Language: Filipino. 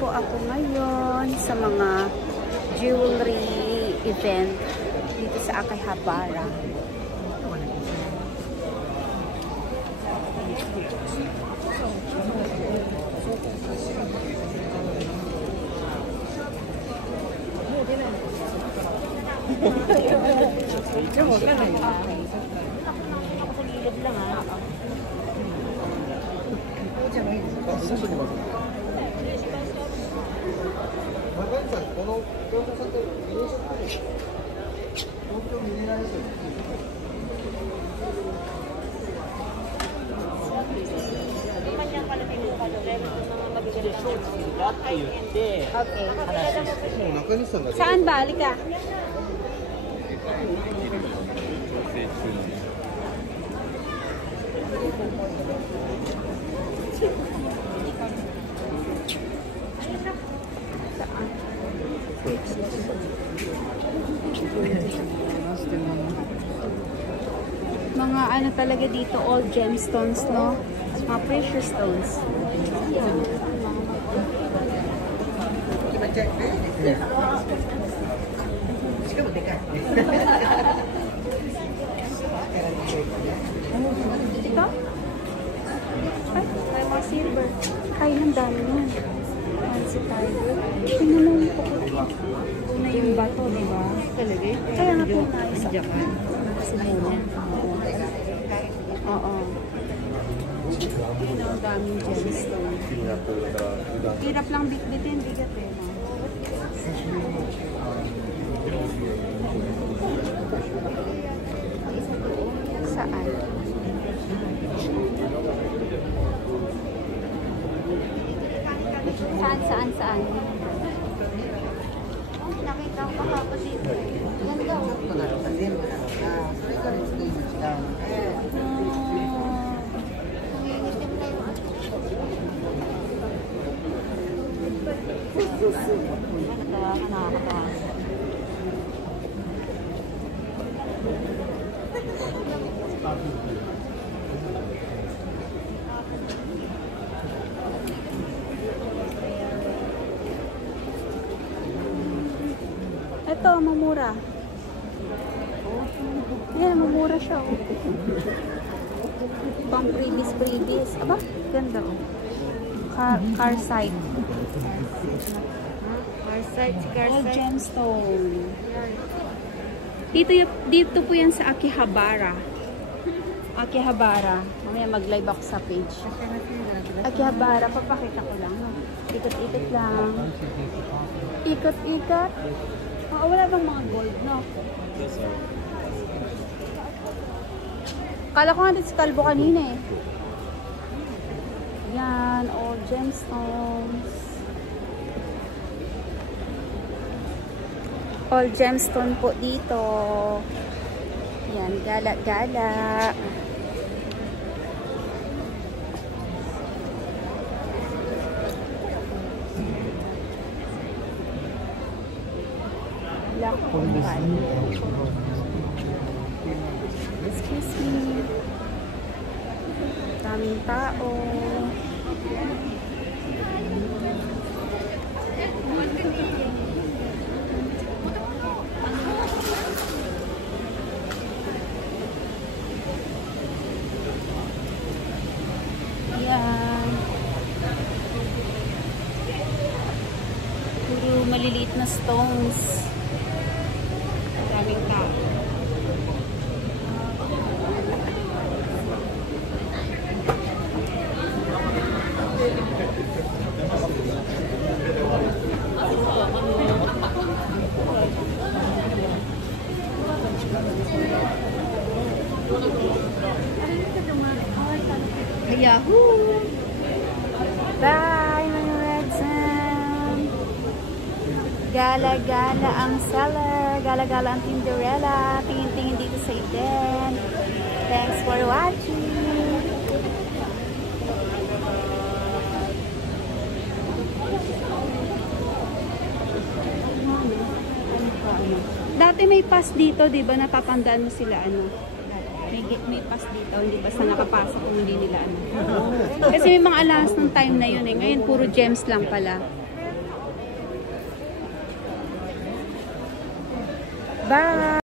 po ako ngayon sa mga jewelry event dito sa Akihabara. Okay. Saan ba? Halika. Mga ano talaga dito, all gemstones, no? Mga precious stones. Ito? Ay, mga silver. Ay, ang dami nun. Fancy tiger. Tingnan mo yung pukulit. Na yung bato, diba? Talaga? Kaya nga po naisa. Simula. Oo. Yun ang daming gemstone. Hirap lang bitbitin, bigat eh. Saan? Saan? Nakita ko kahapon dito. Ganda oh. Ito, mamura. Yan, mamura siya. Oh. Pang previous. Aba, ganda oh. Car site. All gemstone. Dito po yan sa Akihabara. Mamaya mag-live ako sa page. Akihabara, papakita ko lang. Ikot-ikot lang. Ikot-ikot. Oh, wala bang mga gold, no? Yes, sir. Kala ko nga din si Kalbo kanina eh. Yan, all gemstones. All gemstone po dito. Yan, gala-gala. Excuse me. Daming tao. Yan. Puro maliliit na stones. Daming tao. Yahoo! Bye mga Redson! Gala-gala ang seller, gala-gala ang Tinderella, tingin-tingin dito sa event. Thanks for watching! Dati may pass dito, di ba? Natatandaan mo sila, ano? May pass dito, hindi basta nakapasok kung hindi nila, ano. Kasi may mga allowance ng time na yun, eh. Ngayon, puro gems lang pala. Bye!